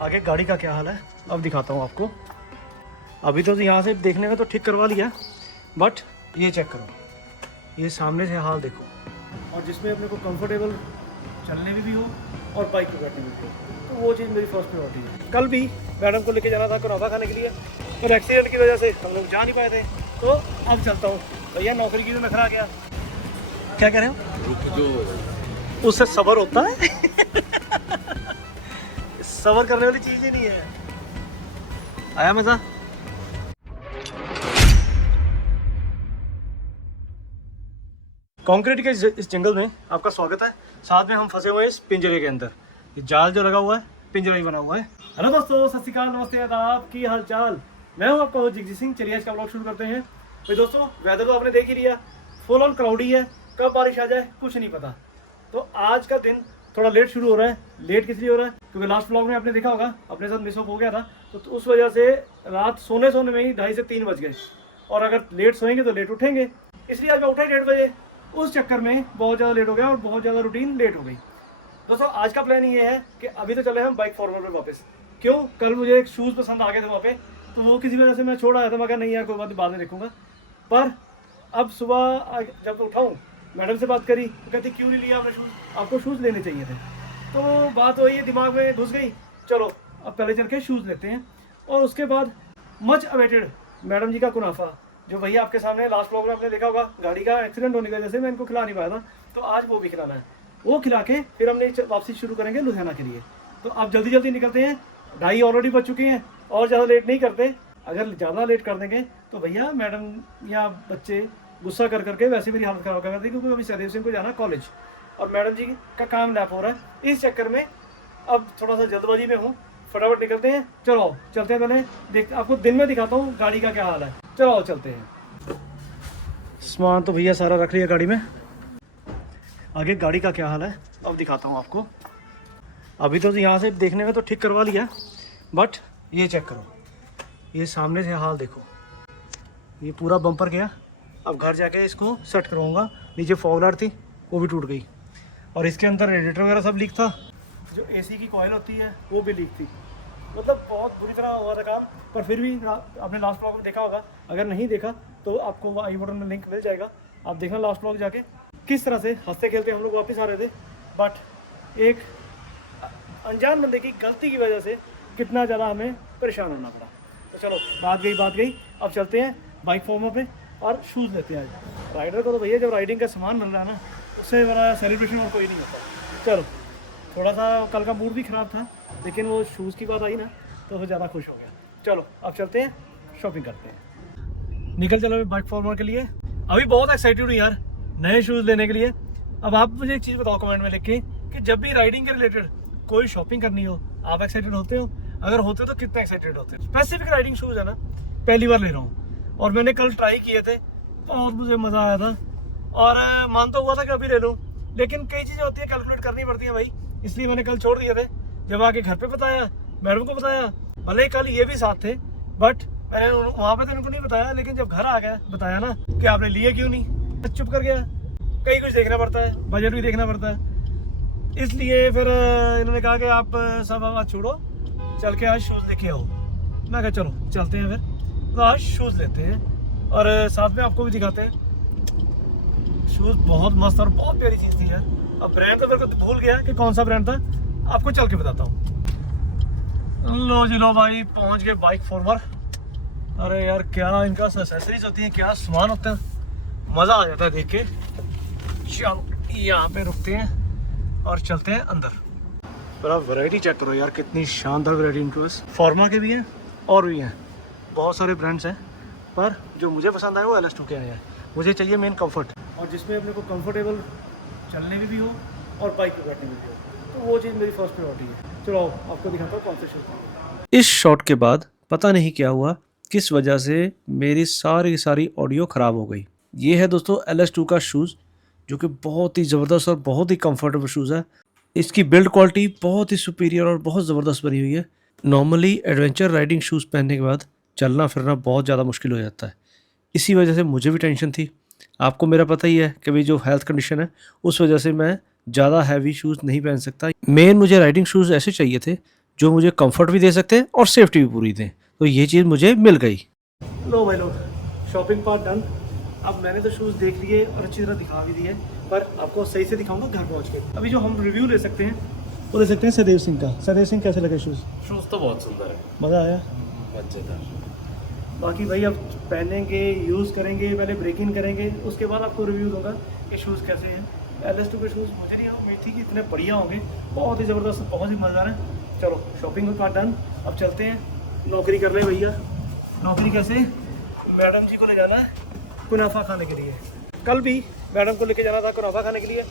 आगे गाड़ी का क्या हाल है अब दिखाता हूँ आपको। अभी तो यहाँ से देखने में तो ठीक करवा लिया, बट ये चेक करो, ये सामने से हाल देखो। और जिसमें अपने को कंफर्टेबल चलने में भी हो और बाइक पर बैठने में भी हो, तो वो चीज़ मेरी फर्स्ट प्रायोरिटी है। कल भी मैडम को लेके जाना था करौदा खाने के लिए, पर एक्सीडेंट की वजह से हम लोग जा नहीं पाए थे, तो अब चलता हूँ। भैया नौकरी की तो नखरा आ गया। क्या कह रहे हो? उससे सब्र होता है सब्र करने वाली चीज़ ही नहीं है। आया मज़ा? कंक्रीट के इस जंगल में आपका स्वागत है। साथ में हम फंसे हुए हैं इस पिंजरे के अंदर। ये जाल जो लगा हुआ है पिंजरा ही बना हुआ है। हेलो दोस्तों, सत श्री अकाल, नमस्ते, आदाब, की हाल चाल। मैं हूं आपका जगजीत सिंह। चलिए आज का ब्लॉग शुरू करते हैं। भाई दोस्तों, वेदर तो आपने देख ही लिया, फुल ऑन क्लाउडी है, कब बारिश आ जाए कुछ नहीं पता। तो आज का दिन थोड़ा लेट शुरू हो रहा है। लेट किस लिए हो रहा है? क्योंकि लास्ट ब्लॉग में आपने देखा होगा अपने साथ मिसअप हो गया था, तो उस वजह से रात सोने में ही 2:30 से 3 बज गए। और अगर लेट सोएंगे तो लेट उठेंगे, इसलिए आज मैं उठा ही 1:30 बजे। उस चक्कर में बहुत ज़्यादा लेट हो गया और बहुत ज़्यादा रूटीन लेट हो गई। दोस्तों आज का प्लान ये है कि अभी तो चले हम बाइक फॉर्मर पे वापस। क्यों? कल मुझे एक शूज़ पसंद आ गए थे वहाँ पे, तो वो किसी वजह से मैं छोड़ आया था। मैं कहा नहीं यार कोई बात, बाद में देखूंगा। पर अब सुबह जब उठाऊँ, मैडम से बात करी तो कहती क्यों नहीं लिया आपने शूज़, आपको शूज़ लेने चाहिए थे। तो बात वही दिमाग में घुस गई, चलो अब पहले चल के शूज़ लेते हैं। और उसके बाद मच अवेटेड मैडम जी का कुनाफा, जो भैया आपके सामने लास्ट ब्लॉग में आपने देखा होगा, गाड़ी का एक्सीडेंट होने की वजह से मैं इनको खिला नहीं पाया था, तो आज वो भी खिलाना है। वो खिला के फिर हमने वापसी शुरू करेंगे लुधियाना के लिए। तो अब जल्दी जल्दी निकलते हैं। 2:30 ऑलरेडी बज चुके हैं और ज़्यादा लेट नहीं करते। अगर ज़्यादा लेट कर देंगे तो भैया मैडम या बच्चे गुस्सा कर करके वैसे मेरी हालत ख़राब कर देते, क्योंकि अभी सहदेव सिंह को जाना कॉलेज और मैडम जी का काम लैप हो रहा है। इस चक्कर में अब थोड़ा सा जल्दबाजी में हूँ, फटाफट निकलते हैं। चलो चलते हैं, पहले देख आपको दिन में दिखाता हूँ गाड़ी का क्या हाल है। चलो चलते हैं। सामान तो भैया सारा रख लिया गाड़ी में, आगे गाड़ी का क्या हाल है अब दिखाता हूँ आपको। अभी तो यहाँ से देखने में तो ठीक करवा लिया, बट ये चेक करो, ये सामने से हाल देखो। ये पूरा बम्पर गया। अब घर जाके इसको सेट करवाऊँगा। नीचे फॉग लाइट थी वो भी टूट गई, और इसके अंदर रेडिएटर वगैरह सब लीक था। जो एसी की कॉइल होती है वो भी लीक थी। मतलब बहुत बुरी तरह हुआ था काम। पर फिर भी आपने लास्ट ब्लॉग में देखा होगा, अगर नहीं देखा तो आपको आई बटन में लिंक मिल जाएगा, आप देखना लास्ट ब्लॉग जाके। किस तरह से हंसते खेलते हम लोग वापस आ रहे थे, बट एक अनजान बंदे की गलती की वजह से कितना ज़्यादा हमें परेशान होना पड़ा। तो चलो बात गई, अब चलते हैं बाइक फॉर्मर पे और शूज़ लेते हैं। आज राइडर को तो भैया जब राइडिंग का सामान मिल रहा है ना, उससे बड़ा सेलिब्रेशन और कोई नहीं होता। चलो, थोड़ा सा कल का मूड भी ख़राब था, लेकिन वो शूज़ की बात आई ना तो ज़्यादा खुश हो गया। चलो अब चलते हैं, शॉपिंग करते हैं। निकल चलो बाइक फॉर्मर के लिए। अभी बहुत एक्साइटेड हूँ यार नए शूज़ लेने के लिए। अब आप मुझे एक चीज़ बताओ कमेंट में लिख के कि जब भी राइडिंग के रिलेटेड कोई शॉपिंग करनी हो, आप एक्साइटेड होते हो? अगर होते हो तो कितना एक्साइटेड होते हो? स्पेसिफिक राइडिंग शूज़ है ना, पहली बार ले रहा हूँ और मैंने कल ट्राई किए थे, बहुत मुझे मज़ा आया था। और मानता हुआ था कि अभी ले लूँ, लेकिन कई चीज़ें होती है कैलकुलेट करनी पड़ती है भाई, इसलिए मैंने कल छोड़ दिए थे। जब आके घर पे बताया, मैडम को बताया, भले ही कल ये भी साथ थे, बट मैंने वहाँ पे तो उनको नहीं बताया, लेकिन जब घर आ गया बताया ना कि आपने लिए क्यों नहीं, चुप कर गया। कहीं कुछ देखना पड़ता है, बजट भी देखना पड़ता है, इसलिए फिर इन्होंने कहा कि आप सब आवाज़ छोड़ो, चल के आज शूज़ लेके आओ। मैं कहा चलो चलते हैं फिर। तो आज शूज़ लेते हैं और साथ में आपको भी दिखाते हैं। शूज़ बहुत मस्त और बहुत प्यारी चीज़ थी यार। अब ब्रांड तो मेरे को भूल गया कि कौन सा ब्रांड था, आपको चल के बताता हूँ। लो जी लो भाई, पहुँच गए बाइक फॉर्मर। अरे यार क्या इनका एक्सेसरीज होती है, क्या सामान होता है, मज़ा आ जाता है देख के। चलो यहाँ पे रुकते हैं और चलते हैं अंदर। पर आप वैरायटी चेक करो यार, कितनी शानदार वैरायटी इनके पास। फॉर्मा के भी हैं और भी हैं, बहुत सारे ब्रांड्स हैं, पर जो मुझे पसंद आया वो LS2 के आए हैं। मुझे चाहिए मेन कंफर्ट, और जिसमें अपने को कंफर्टेबल चलने में भी हो और बाइक पर बैठने में भी हो, तो वो चीज़ मेरी फर्स्ट प्रायोरिटी है। चलो आपको दिखाता हूँ कौन से शूज़। इस शॉट के बाद पता नहीं क्या हुआ, किस वजह से मेरी सारी ऑडियो ख़राब हो गई। ये है दोस्तों LS2 का शूज़, जो कि बहुत ही ज़बरदस्त और बहुत ही कंफर्टेबल शूज़ है। इसकी बिल्ड क्वालिटी बहुत ही सुपीरियर और बहुत ज़बरदस्त बनी हुई है। नॉर्मली एडवेंचर राइडिंग शूज़ पहनने के बाद चलना फिरना बहुत ज़्यादा मुश्किल हो जाता है, इसी वजह से मुझे भी टेंशन थी। आपको मेरा पता ही है कि भाई जो हेल्थ कंडीशन है, उस वजह से मैं ज़्यादा हैवी शूज़ नहीं पहन सकता। मेन मुझे राइडिंग शूज़ ऐसे चाहिए थे जो मुझे कंफर्ट भी दे सकते हैं और सेफ्टी भी पूरी दें। तो ये चीज़ मुझे मिल गई। लो भाई लोग, शॉपिंग पार्ट डन। अब मैंने तो शूज़ देख लिए और अच्छी तरह दिखा भी दिए, पर आपको सही से दिखाऊंगा घर पहुंच के। अभी जो हम रिव्यू ले सकते हैं वो ले सकते हैं सदैव सिंह का। सदैव सिंह कैसे लगे शूज़? शूज़ तो बहुत सुंदर है, मज़ा आया। मजेदार। बाकी भाई अब पहनेंगे, यूज़ करेंगे, पहले ब्रेक इन करेंगे, उसके बाद आपको रिव्यू दूंगा कि शूज़ कैसे हैं। LS2 के शूज़ मुझे नहीं उम्मीद थी कि इतने बढ़िया होंगे, बहुत ही ज़बरदस्त, बहुत ही मज़ेदार है। चलो शॉपिंग का पार्ट डन, अब चलते हैं। नौकरी कर ले भैया। नौकरी कैसे? मैडम जी को ले जाना है कुनाफा खाने के लिए। कल भी मैडम को लेके जाना था कुनाफा खाने के लिए,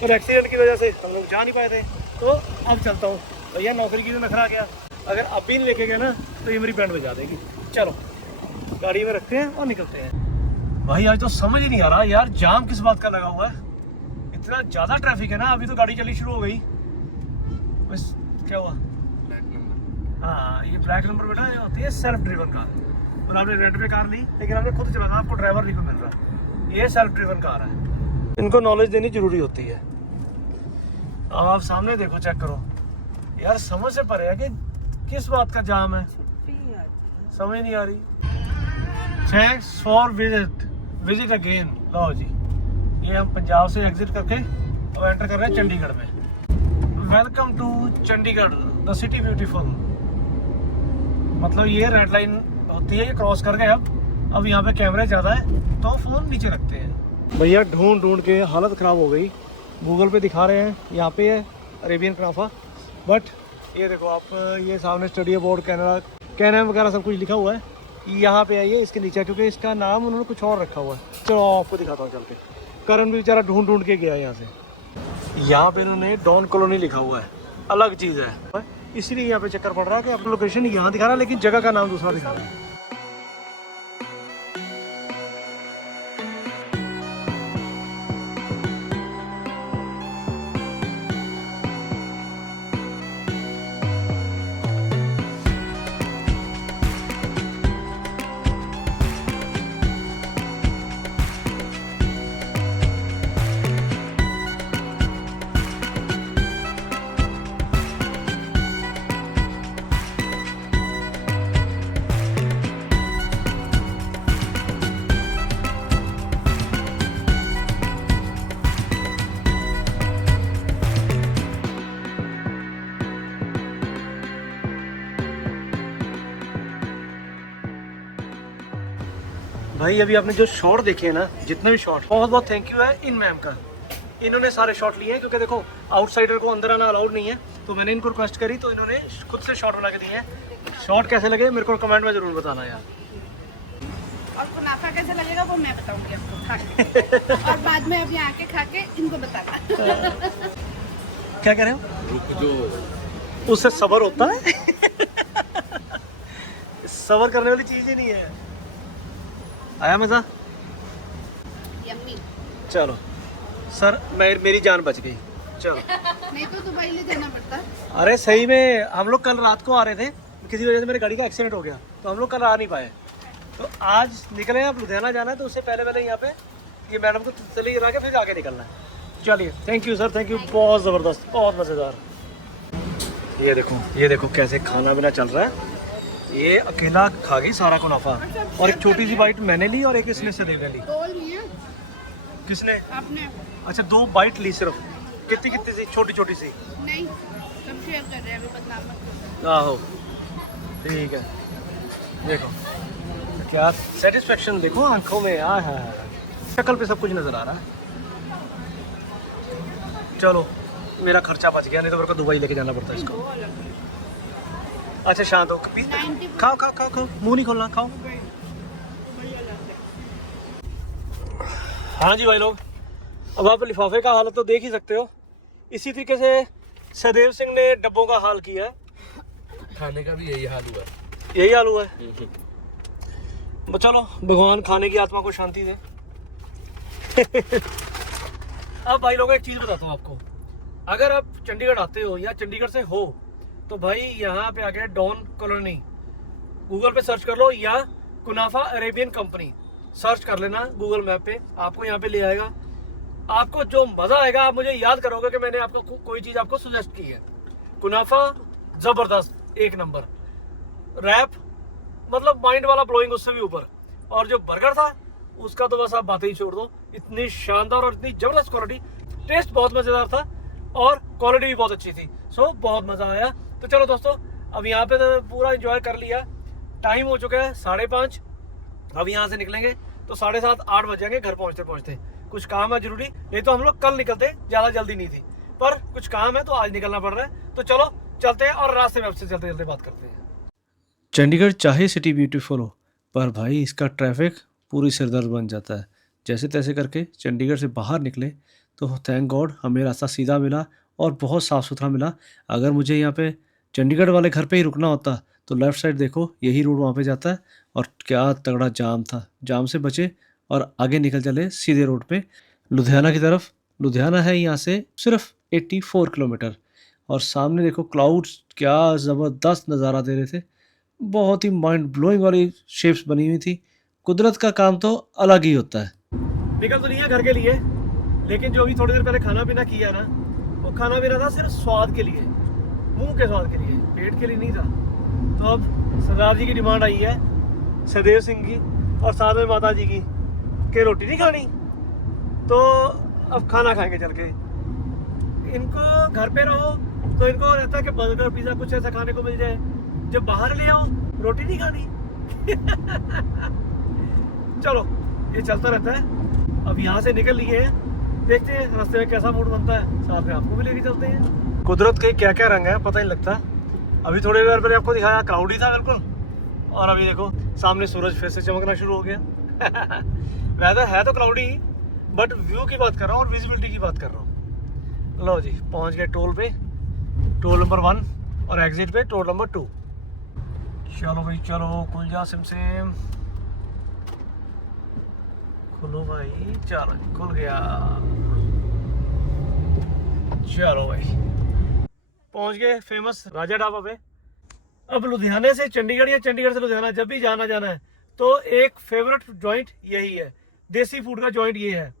पर एक्सीडेंट की वजह से हम लोग जा नहीं पाए थे। तो अब चलता हूँ भैया, नौकरी की भी नखरा गया। अगर अब भी नहीं लेके गए ना तो ये मेरी बैंड बजा देगी। चलो गाड़ी में रखते हैं और निकलते हैं। भाई आज तो समझ ही नहीं आ रहा यार, जाम किस बात का लगा हुआ है, इतना ज़्यादा ट्रैफिक है ना। अभी तो गाड़ी चलनी शुरू हो गई, बस क्या हुआ? Black number. हाँ, ये ब्लैक नंबर बेटा ये होती है सेल्फ ड्रिवन कार। मतलब आपने रेंट पे कार ली लेकिन आपने खुद चलाना, आपको ड्राइवर नहीं को मिल रहा, ये सेल्फ ड्रिवन कार है। इनको नॉलेज देनी जरूरी होती है। अब आप सामने देखो, चेक करो यार, समझ से परे है कि किस बात का जाम है, समझ नहीं आ रही। Thanks for visit again. लो जी, ये हम पंजाब से एग्जिट करके अब एंटर कर रहे हैं चंडीगढ़ में। Welcome to Chandigarh the city beautiful. मतलब ये रेड लाइन होती है, ये क्रॉस कर गए। अब यहाँ पे कैमरे ज़्यादा है तो फ़ोन नीचे रखते हैं। भैया ढूंढ ढूंढ के हालत ख़राब हो गई। गूगल पे दिखा रहे हैं यहाँ पे है अरेबियन कुनाफा, बट ये देखो आप, ये सामने स्टडी बोर्ड कैनरा कैनम वगैरह सब कुछ लिखा हुआ है। यहाँ पे आइए इसके नीचे, क्योंकि इसका नाम उन्होंने कुछ और रखा हुआ है। चलो आपको दिखाता हूँ चल के। करण भी बेचारा ढूंढ ढूंढ के गया यहाँ से। यहाँ पे इन्होंने डॉन कॉलोनी लिखा हुआ है, अलग चीज़ है, इसलिए यहाँ पे चक्कर पड़ रहा है कि आप लोकेशन यहाँ दिखा रहा है लेकिन जगह का नाम दूसरा दिखा रहा है। भाई अभी आपने जो शॉट देखे हैं ना, जितने भी शॉट, बहुत बहुत थैंक यू है इन मैम का। इन्होंने सारे शॉट लिए हैं, क्योंकि देखो आउटसाइडर को अंदर आना अलाउड नहीं है, तो मैंने इनको रिक्वेस्ट करी तो इन्होंने खुद से शॉट बना के दिए हैं। शॉट कैसे लगे मेरे को कमेंट में ज़रूर बताना यार। और कुनाफा कैसे लगेगा वो मैं बताऊंगी आपको खा के। और बाद में अब यहाँ के खा के इनको बताना। क्या कह रहे हो? रुक जो, उससे सबर होता है। सबर करने वाली चीज़ ही नहीं है। आया मज़ा? यम्मी। चलो सर, मेरी जान बच गई। चलो नहीं तो दुबई ले जाना पड़ता। अरे सही में, हम लोग कल रात को आ रहे थे, किसी वजह से मेरी गाड़ी का एक्सीडेंट हो गया, तो हम लोग कल आ नहीं पाए। तो आज निकले हैं, अब लुधियाना जाना है, तो उससे पहले यहाँ पे ये मैडम को तसल्ली करा के फिर आगे निकलना है। चलिए thank you sir, thank you, बहुत ज़बरदस्त, बहुत मज़ेदार। ये देखो कैसे खाना पीना चल रहा है। ये अकेला खा गई सारा कुनाफा, और एक छोटी सी बाइट मैंने ली और एक इसने से दे ली। तोल लिए किसने? आपने? अच्छा 2 बाइट ली सिर्फ। कितनी कितनी सी? छोटी छोटी सी? नहीं, सब शेयर कर रहे हैं, अभी बदनाम मत करो। आहो ठीक है। देखो क्या सेटिस्फेक्शन, देखो आंखों में, आ है शक्ल पे सब कुछ नज़र आ रहा है। चलो मेरा खर्चा बच गया, नहीं तो मेरे को दुबई लेके जाना पड़ता इसको। अच्छा शांत हो, खाओ खाओ खाओ खाओ, मुंह नहीं खोलना, खाओ। हाँ जी भाई लोग, अब आप लिफाफे का हालत तो देख ही सकते हो। इसी तरीके से सदैव सिंह ने डब्बों का हाल किया है। खाने का भी यही हाल हुआ है। यही हाल हुआ है। चलो भगवान खाने की आत्मा को शांति दे। अब भाई लोग एक चीज़ बताता हूँ आपको, अगर आप चंडीगढ़ आते हो या चंडीगढ़ से हो तो भाई यहाँ पे आ गया डॉन कॉलोनी, गूगल पे सर्च कर लो, या कुनाफा अरेबियन कंपनी सर्च कर लेना गूगल मैप पे, आपको यहाँ पे ले आएगा। आपको जो मज़ा आएगा, आप मुझे याद करोगे कि मैंने आपको कोई चीज़ आपको सजेस्ट की है। कुनाफा जबरदस्त, एक नंबर रैप, मतलब माइंड वाला ब्लोइंग, उससे भी ऊपर। और जो बर्गर था उसका तो बस आप बातें ही छोड़ दो, इतनी शानदार और इतनी जबरदस्त क्वालिटी, टेस्ट बहुत मजेदार था और क्वालिटी भी बहुत अच्छी थी। सो बहुत मजा आया। तो चलो दोस्तों, अब यहाँ पे तो पूरा एंजॉय कर लिया। टाइम हो चुका है 5:30, अब यहाँ से निकलेंगे तो 7:30-8 बज जाएंगे घर पहुँचते पहुँचते। कुछ काम है जरूरी, नहीं तो हम लोग कल निकलते, ज़्यादा जल्दी नहीं थी, पर कुछ काम है तो आज निकलना पड़ रहा है। तो चलो चलते हैं और रास्ते में आपसे चलते चलते बात करते हैं। चंडीगढ़ चाहे सिटी ब्यूटीफुल हो, पर भाई इसका ट्रैफिक पूरी सिरदर्द बन जाता है। जैसे तैसे करके चंडीगढ़ से बाहर निकले तो थैंक गॉड हमें रास्ता सीधा मिला और बहुत साफ़ सुथरा मिला। अगर मुझे यहाँ पे चंडीगढ़ वाले घर पे ही रुकना होता तो लेफ़्ट साइड देखो, यही रोड वहाँ पे जाता है और क्या तगड़ा जाम था। जाम से बचे और आगे निकल चले सीधे रोड पे लुधियाना की तरफ। लुधियाना है यहाँ से सिर्फ 84 किलोमीटर और सामने देखो क्लाउड्स क्या ज़बरदस्त नज़ारा दे रहे थे। बहुत ही माइंड ब्लोइंग वाली शेप्स बनी हुई थी। कुदरत का काम तो अलग ही होता है। निकल तो नहीं है घर के लिए, लेकिन जो अभी थोड़ी देर पहले खाना पीना किया ना, वो खाना पीना था सिर्फ स्वाद के लिए, मुंह के स्वाद के लिए, पेट के लिए नहीं था। तो अब सरदार जी की डिमांड आई है, सदैव सिंह की और साथ में माता जी की, कि रोटी नहीं खानी, तो अब खाना खाएंगे चल के। इनको घर पे रहो तो इनको रहता है कि बर्गर पिज़्ज़ा कुछ ऐसा खाने को मिल जाए, जब बाहर ले आओ रोटी नहीं खानी। चलो ये चलता रहता है। अब यहाँ से निकल लिए हैं, देखते हैं रास्ते में कैसा मूड बनता है, साथ में आपको भी लेके चलते हैं। कुदरत के क्या क्या रंग है पता ही लगता। अभी थोड़ी देर पहले आपको दिखाया क्लाउडी था बिल्कुल, और अभी देखो सामने सूरज फिर से चमकना शुरू हो गया। वेदर है तो क्लाउडी, बट व्यू की बात कर रहा हूँ और विजिबिलिटी की बात कर रहा हूँ। लो जी पहुँच गए टोल पे, टोल नंबर 1 और एग्जिट पे टोल नंबर 2। चलो भाई चलो, खुल जा सिम सिम, खुलो भाई, चलो खुल गया। चलो भाई पहुंच गए फेमस राजा ढाबा पे। अब लुधियाने से चंडीगढ़ या चंडीगढ़ से लुधियाना जब भी जाना है तो एक फेवरेट जॉइंट यही है, देसी फूड का जॉइंट ये है।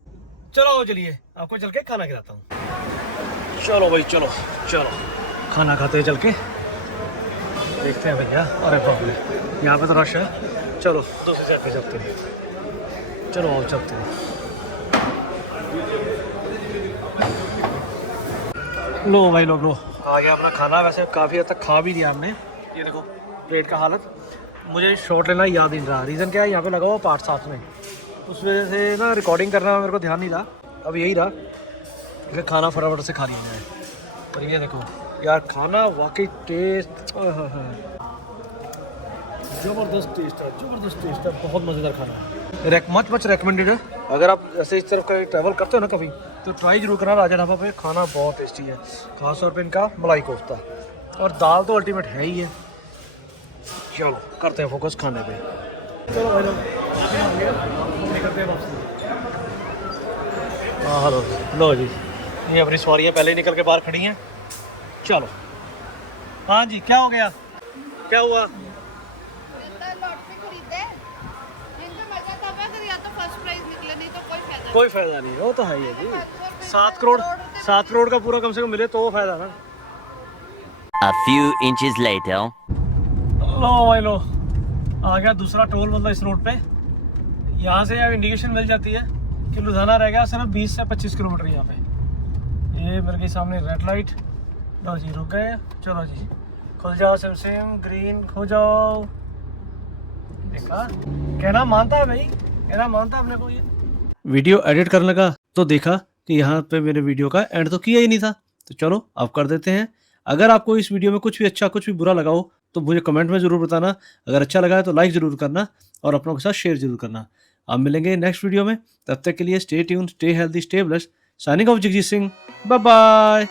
चलो चलिए आपको चल के खाना खिलाता हूँ। चलो भाई चलो चलो, खाना खाते हैं चल के, देखते हैं भैया। अरे बाप रे, यहाँ पे तो रश है। चलो दूसरी साइड पे चलते हैं, चलो आओ चलते हैं। लो भाई लो आ गया अपना खाना। वैसे काफ़ी हद तक खा भी दिया हमने। ये देखो प्लेट का हालत, मुझे शॉट लेना याद नहीं रहा। रीज़न क्या है, यहाँ पे लगा हुआ पार्ट साथ में, उस वजह से ना रिकॉर्डिंग करना मेरे को ध्यान नहीं रहा। अब यही रहा कि खाना फटाफट से खा लिया है। और ये देखो यार खाना वाकई टेस्ट, ज़बरदस्त टेस्ट है, ज़बरदस्त टेस्ट है, बहुत मज़ेदार खाना है। मच रेकमेंडेड है। अगर आप ऐसे इस तरफ का ट्रैवल करते हो ना कभी, तो ट्राई जरूर करना राजा ढाबा पे। खाना बहुत टेस्टी है, खास तौर पे इनका मलाई कोफ्ता, और दाल तो अल्टीमेट है ही है। चलो करते हैं फोकस खाने पे। चलो भाई लोग निकलते हैं वापस। हाँ लो जी, ये अपनी सवारियाँ पहले ही निकल के बाहर खड़ी हैं। चलो हाँ जी, क्या हो गया, क्या हुआ? कोई फायदा नहीं, वो तो है ही है जी। 7 करोड़ का पूरा कम से कम मिले तो वो फायदा ना। A few inches later. लो भाई लो, आ गया दूसरा टोल, मतलब इस रोड पे। यहाँ से इंडिकेशन मिल जाती है कि लुधियाना रह गया सिर्फ 20 से 25 किलोमीटर यहाँ पे। ये मेरे के सामने रेड लाइट। लो जी रुक गए, चलो जी खुल जाओ सिम सिम, ग्रीन खो जाओ। देखा, कहना मानता है भाई, कहना मानता है अपने को। ये वीडियो एडिट करने लगा तो देखा कि यहाँ पे मेरे वीडियो का एंड तो किया ही नहीं था, तो चलो अब कर देते हैं। अगर आपको इस वीडियो में कुछ भी अच्छा कुछ भी बुरा लगा हो तो मुझे कमेंट में ज़रूर बताना। अगर अच्छा लगा है तो लाइक ज़रूर करना और अपनों के साथ शेयर जरूर करना। अब मिलेंगे नेक्स्ट वीडियो में, तब तक के लिए stay tune, stay healthy, stay blessed. Signing off Jagjit Singh, bye bye.